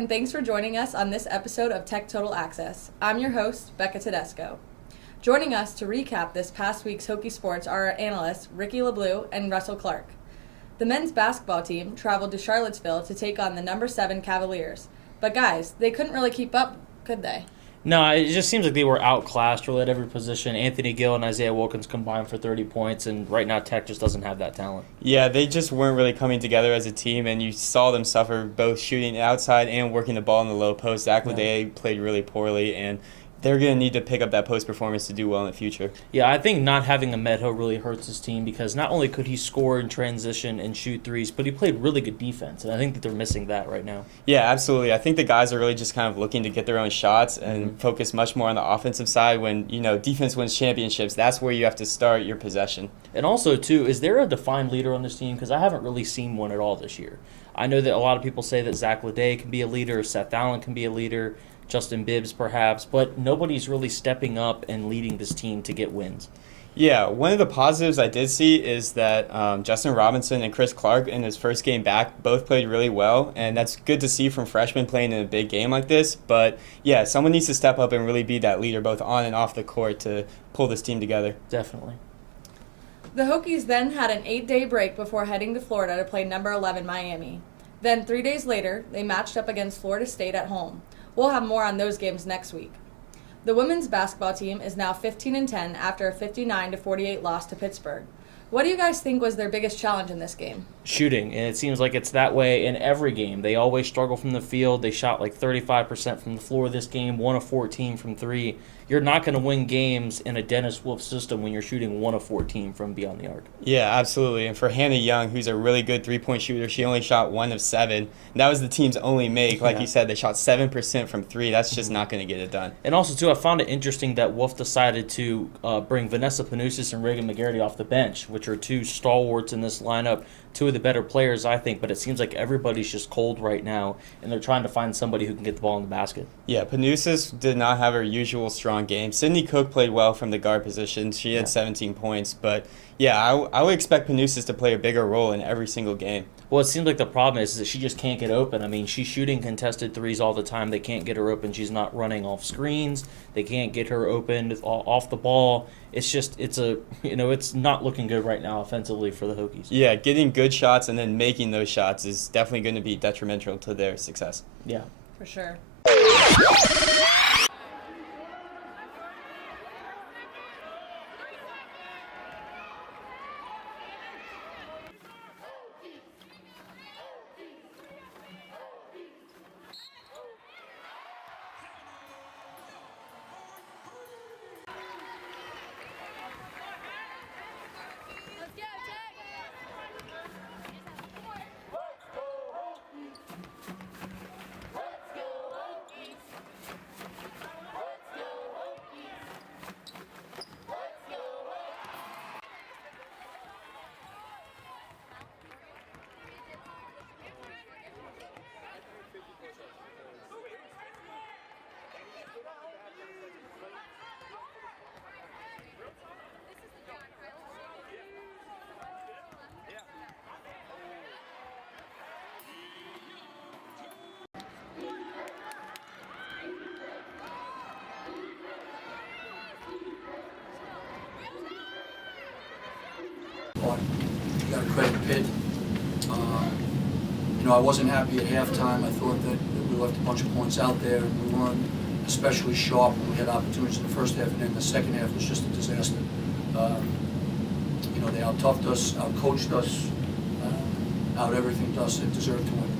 and thanks for joining us on this episode of Tech Total Access. I'm your host, Becca Tedesco. Joining us to recap this past week's Hokie sports are our analysts, Ricky LeBlue and Russell Clark. The men's basketball team traveled to Charlottesville to take on the number 7 Cavaliers. But guys, they couldn't really keep up, could they? No, it just seems like they were outclassed really at every position. Anthony Gill and Isaiah Wilkins combined for 30 points, and right now Tech just doesn't have that talent. Yeah, they just weren't really coming together as a team, and you saw them suffer both shooting outside and working the ball in the low post. Zach Leday played really poorly, and they're going to need to pick up that post performance to do well in the future. Yeah, I think not having a Medho really hurts his team because not only could he score in transition and shoot threes, but he played really good defense, and I think that they're missing that right now. Yeah, absolutely. I think the guys are really just kind of looking to get their own shots and focus much more on the offensive side. When, defense wins championships, that's where you have to start your possession. And also, too, is there a defined leader on this team? Because I haven't really seen one at all this year. I know that a lot of people say that Zach Leday can be a leader, Seth Allen can be a leader, Justin Bibbs perhaps, but nobody's really stepping up and leading this team to get wins. Yeah, one of the positives I did see is that Justin Robinson and Chris Clark in his first game back both played really well, and that's good to see from freshmen playing in a big game like this. But yeah, someone needs to step up and really be that leader both on and off the court to pull this team together. Definitely. The Hokies then had an 8-day break before heading to Florida to play number 11 Miami. Then 3 days later, they matched up against Florida State at home. We'll have more on those games next week. The women's basketball team is now 15-10 after a 59-48 loss to Pittsburgh. What do you guys think was their biggest challenge in this game? Shooting, and it seems like it's that way in every game. They always struggle from the field. They shot like 35% from the floor this game, 1 of 14 from 3. You're not going to win games in a Dennis Wolf system when you're shooting 1 of 14 from beyond the arc. Yeah, absolutely. And for Hannah Young, who's a really good three-point shooter, she only shot 1 of 7. And that was the team's only make. Like you said, they shot 7% from 3. That's just not going to get it done. And also, too, I found it interesting that Wolf decided to bring Vanessa Panousis and Reagan McGarity off the bench, which are 2 stalwarts in this lineup, 2 of the better players, I think, but it seems like everybody's just cold right now, and they're trying to find somebody who can get the ball in the basket. Yeah, Panousis did not have her usual strong game. Sydney Cook played well from the guard position. She had 17 points, but yeah, I would expect Panousis to play a bigger role in every single game. Well, it seems like the problem is that she just can't get open. I mean, she's shooting contested threes all the time. They can't get her open. She's not running off screens. They can't get her open off the ball. It's just, it's not looking good right now offensively for the Hokies. Yeah, getting good shots and then making those shots is definitely going to be detrimental to their success. Yeah. For sure. You got to credit Pitt. I wasn't happy at halftime. I thought that we left a bunch of points out there, and we weren't especially sharp when we had opportunities in the first half, and then the second half was just a disaster. They out-toughed us, out-coached us, out-everything to us and deserved to win.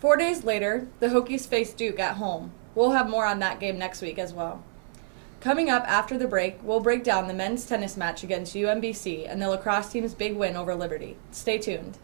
4 days later, the Hokies face Duke at home. We'll have more on that game next week as well. Coming up after the break, we'll break down the men's tennis match against UMBC and the lacrosse team's big win over Liberty. Stay tuned.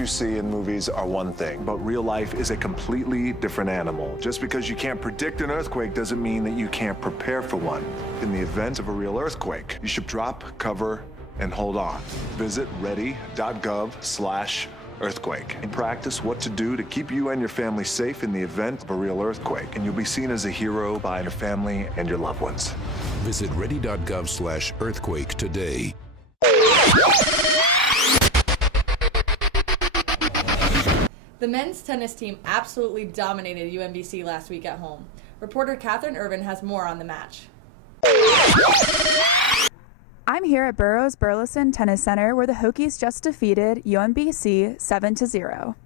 you see in movies are one thing, but real life is a completely different animal. Just because you can't predict an earthquake doesn't mean that you can't prepare for one. In the event of a real earthquake, you should drop, cover, and hold on. Visit ready.gov/earthquake and practice what to do to keep you and your family safe in the event of a real earthquake. And you'll be seen as a hero by your family and your loved ones. Visit ready.gov/earthquake today. The men's tennis team absolutely dominated UMBC last week at home. Reporter Catherine Irvin has more on the match. I'm here at Burroughs Burleson Tennis Center, where the Hokies just defeated UMBC 7-0.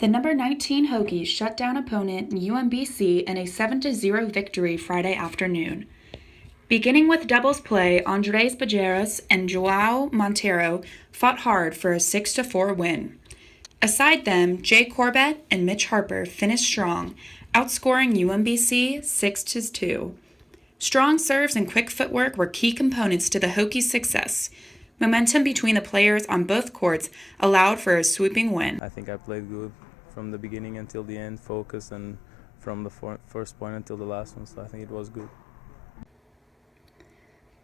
The number 19 Hokies shut down opponent UMBC in a 7-0 victory Friday afternoon. Beginning with doubles play, Andres Bajeras and Joao Montero fought hard for a 6-4 win. Aside them, Jay Corbett and Mitch Harper finished strong, outscoring UMBC 6-2. Strong serves and quick footwork were key components to the Hokies' success. Momentum between the players on both courts allowed for a sweeping win. I think I played good from the beginning until the end, focus, and from the first point until the last one, so I think it was good.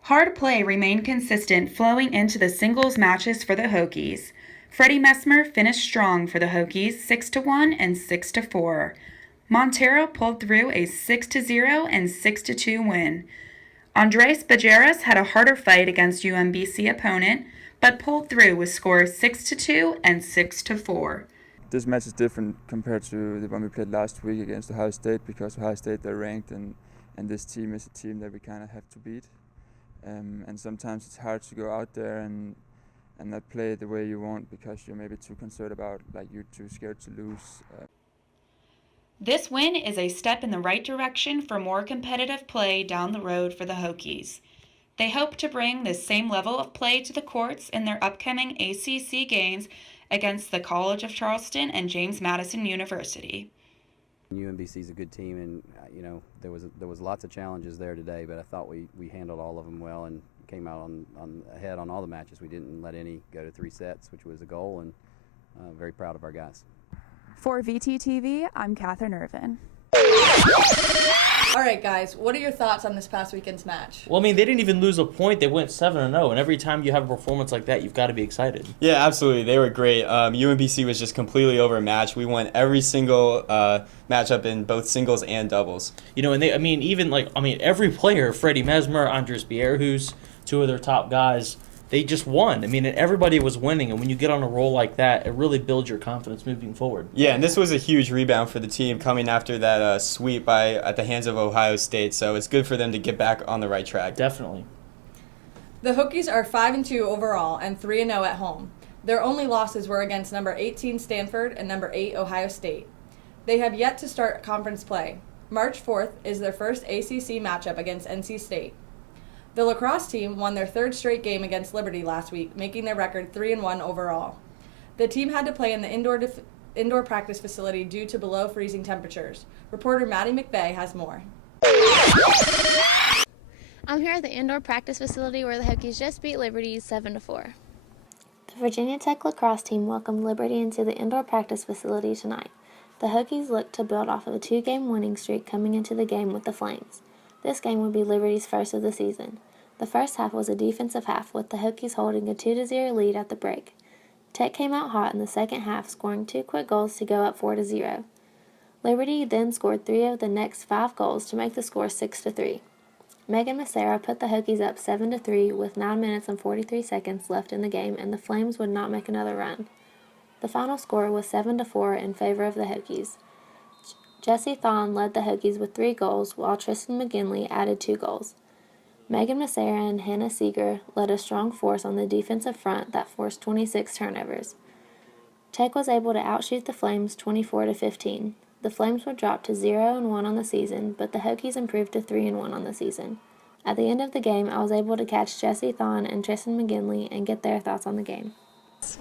Hard play remained consistent flowing into the singles matches for the Hokies. Freddie Messmer finished strong for the Hokies 6-1 and 6-4. Montero pulled through a 6-0 and 6-2 win. Andres Bajeras had a harder fight against UMBC opponent, but pulled through with scores 6-2 and 6-4. This match is different compared to the one we played last week against Ohio State, because Ohio State, they're ranked, and this team is a team that we kind of have to beat. And sometimes it's hard to go out there and not play the way you want because you're maybe too concerned about, like, you're too scared to lose. This win is a step in the right direction for more competitive play down the road for the Hokies. They hope to bring this same level of play to the courts in their upcoming ACC games against the College of Charleston and James Madison University. UMBC is a good team, and there was lots of challenges there today, but I thought we handled all of them well and came out on ahead on all the matches. We didn't let any go to 3 sets, which was a goal, and very proud of our guys. For VTTV, I'm Catherine Irvin. All right, guys, what are your thoughts on this past weekend's match? Well, I mean, they didn't even lose a point. They went 7-0, and every time you have a performance like that, you've got to be excited. Yeah, absolutely. They were great. UMBC was just completely overmatched. We won every single matchup in both singles and doubles. And every player, Freddie Messmer, Andres Bierhus, 2 of their top guys, they just won. And everybody was winning, and when you get on a roll like that, it really builds your confidence moving forward. Yeah, and this was a huge rebound for the team coming after that sweep at the hands of Ohio State, so it's good for them to get back on the right track. Definitely. The Hokies are 5-2 overall and 3-0 at home. Their only losses were against number 18 Stanford and number 8 Ohio State. They have yet to start conference play. March 4th is their first ACC matchup against NC State. The lacrosse team won their 3rd straight game against Liberty last week, making their record 3-1 overall. The team had to play in the indoor practice facility due to below freezing temperatures. Reporter Maddie McVeigh has more. I'm here at the indoor practice facility where the Hokies just beat Liberty 7-4. The Virginia Tech lacrosse team welcomed Liberty into the indoor practice facility tonight. The Hokies looked to build off of a 2-game winning streak coming into the game with the Flames. This game would be Liberty's first of the season. The first half was a defensive half, with the Hokies holding a 2-0 lead at the break. Tech came out hot in the second half, scoring 2 quick goals to go up 4-0. Liberty then scored 3 of the next 5 goals to make the score 6-3. Megan Massera put the Hokies up 7-3 with 9 minutes and 43 seconds left in the game, and the Flames would not make another run. The final score was 7-4 in favor of the Hokies. Jesse Thon led the Hokies with 3 goals, while Tristan McGinley added 2 goals. Megan Massera and Hannah Seeger led a strong force on the defensive front that forced 26 turnovers. Tech was able to outshoot the Flames 24-15. The Flames would drop to 0-1 on the season, but the Hokies improved to 3-1 on the season. At the end of the game, I was able to catch Jesse Thon and Tristan McGinley and get their thoughts on the game.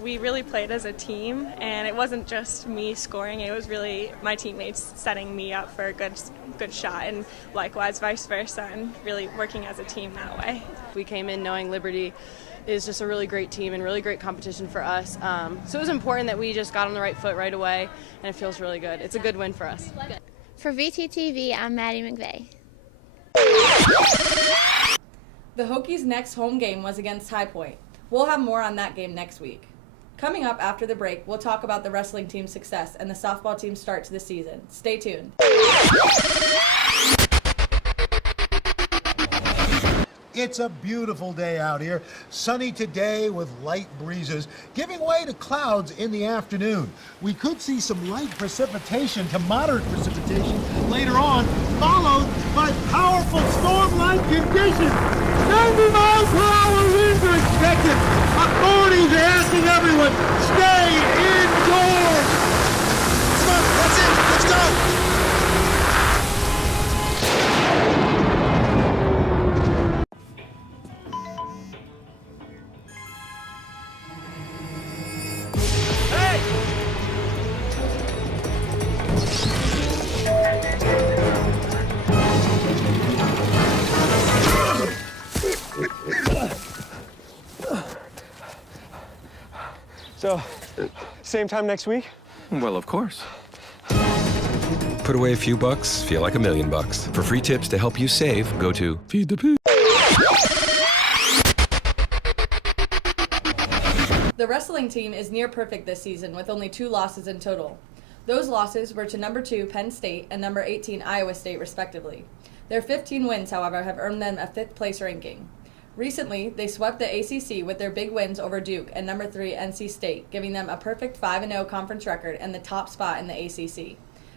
We really played as a team, and it wasn't just me scoring, it was really my teammates setting me up for a good shot, and likewise vice versa, and really working as a team that way. We came in knowing Liberty is just a really great team and really great competition for us. So it was important that we just got on the right foot right away, and it feels really good. It's a good win for us. For VTTV, I'm Maddie McVeigh. The Hokies' next home game was against High Point. We'll have more on that game next week. Coming up after the break, we'll talk about the wrestling team's success and the softball team's start to the season. Stay tuned. It's a beautiful day out here. Sunny today with light breezes, giving way to clouds in the afternoon. We could see some light precipitation to moderate precipitation later on, followed by powerful storm-like conditions. 90 miles per hour winds are expected. Authorities are asking everyone, stay indoors. Come on, that's it. Let's go. So, same time next week? Well, of course. Put away a few bucks, feel like $1 million. For free tips to help you save, go to Feed the Pig. The wrestling team is near perfect this season with only 2 losses in total. Those losses were to number 2 Penn State and number 18 Iowa State respectively. Their 15 wins, however, have earned them a 5th place ranking. Recently, they swept the ACC with their big wins over Duke and number 3 NC State, giving them a perfect 5-0 conference record and the top spot in the ACC.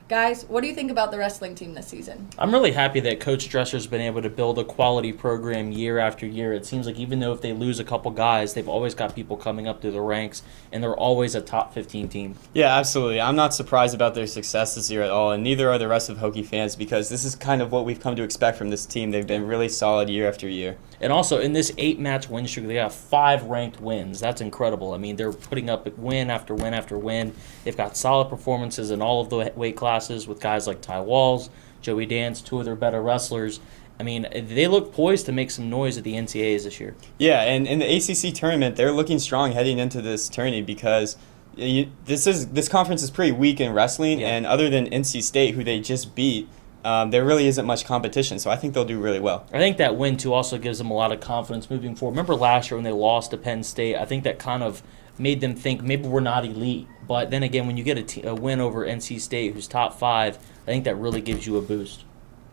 Guys, what do you think about the wrestling team this season? I'm really happy that Coach Dresser's been able to build a quality program year after year. It seems like even though if they lose a couple guys, they've always got people coming up through the ranks, and they're always a top 15 team. Yeah, absolutely. I'm not surprised about their success this year at all, and neither are the rest of Hokie fans because this is kind of what we've come to expect from this team. They've been really solid year after year. And also, in this 8-match win streak, they have 5 ranked wins. That's incredible. I mean, they're putting up win after win after win. They've got solid performances in all of the weight classes with guys like Ty Walls, Joey Dance, 2 of their better wrestlers. I mean, they look poised to make some noise at the NCAAs this year. Yeah, and in the ACC tournament, they're looking strong heading into this tourney because this conference is pretty weak in wrestling, and other than NC State, who they just beat, there really isn't much competition, so I think they'll do really well. I think that win, too, also gives them a lot of confidence moving forward. Remember last year when they lost to Penn State? I think that kind of made them think maybe we're not elite. But then again, when you get a win over NC State, who's top 5, I think that really gives you a boost.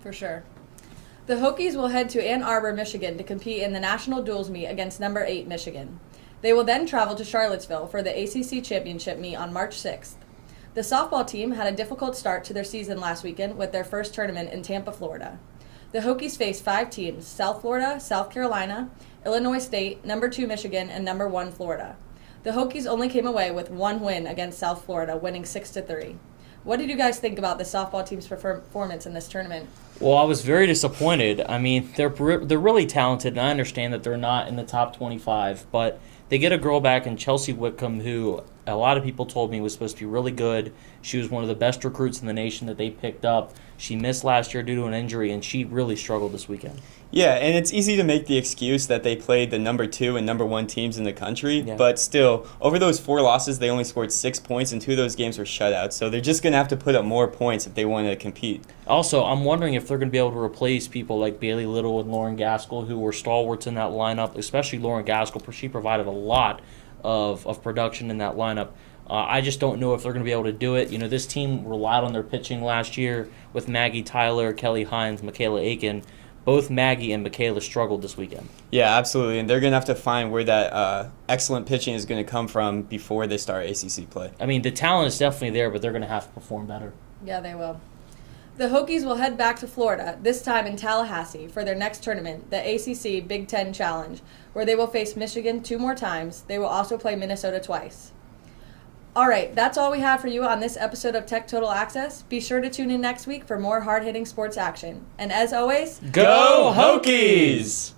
For sure. The Hokies will head to Ann Arbor, Michigan to compete in the National Duels Meet against number 8 Michigan. They will then travel to Charlottesville for the ACC Championship meet on March 6th. The softball team had a difficult start to their season last weekend with their first tournament in Tampa, Florida. The Hokies faced 5 teams: South Florida, South Carolina, Illinois State, number 2 Michigan, and number 1 Florida. The Hokies only came away with 1 win against South Florida, winning 6-3. What did you guys think about the softball team's performance in this tournament? Well, I was very disappointed. I mean, they're really talented, and I understand that they're not in the top 25, but they get a girl back in Chelsea Whitcomb who a lot of people told me was supposed to be really good. She was one of the best recruits in the nation that they picked up. She missed last year due to an injury, and she really struggled this weekend. Yeah, and it's easy to make the excuse that they played the number 2 and number 1 teams in the country, but still, over those 4 losses, they only scored 6 points, and 2 of those games were shutouts. So they're just going to have to put up more points if they want to compete. Also, I'm wondering if they're going to be able to replace people like Bailey Little and Lauren Gaskell, who were stalwarts in that lineup, especially Lauren Gaskell. She provided a lot of production in that lineup. I just don't know if they're going to be able to do it. You know, this team relied on their pitching last year with Maggie Tyler, Kelly Hines, Michaela Aiken. Both Maggie and Michaela struggled this weekend. Yeah, absolutely, and they're going to have to find where that excellent pitching is going to come from before they start ACC play. I mean, the talent is definitely there, but they're going to have to perform better. Yeah, they will. The Hokies will head back to Florida, this time in Tallahassee, for their next tournament, the ACC Big Ten Challenge, where they will face Michigan 2 more times. They will also play Minnesota twice. All right, that's all we have for you on this episode of Tech Total Access. Be sure to tune in next week for more hard-hitting sports action. And as always, Go Hokies!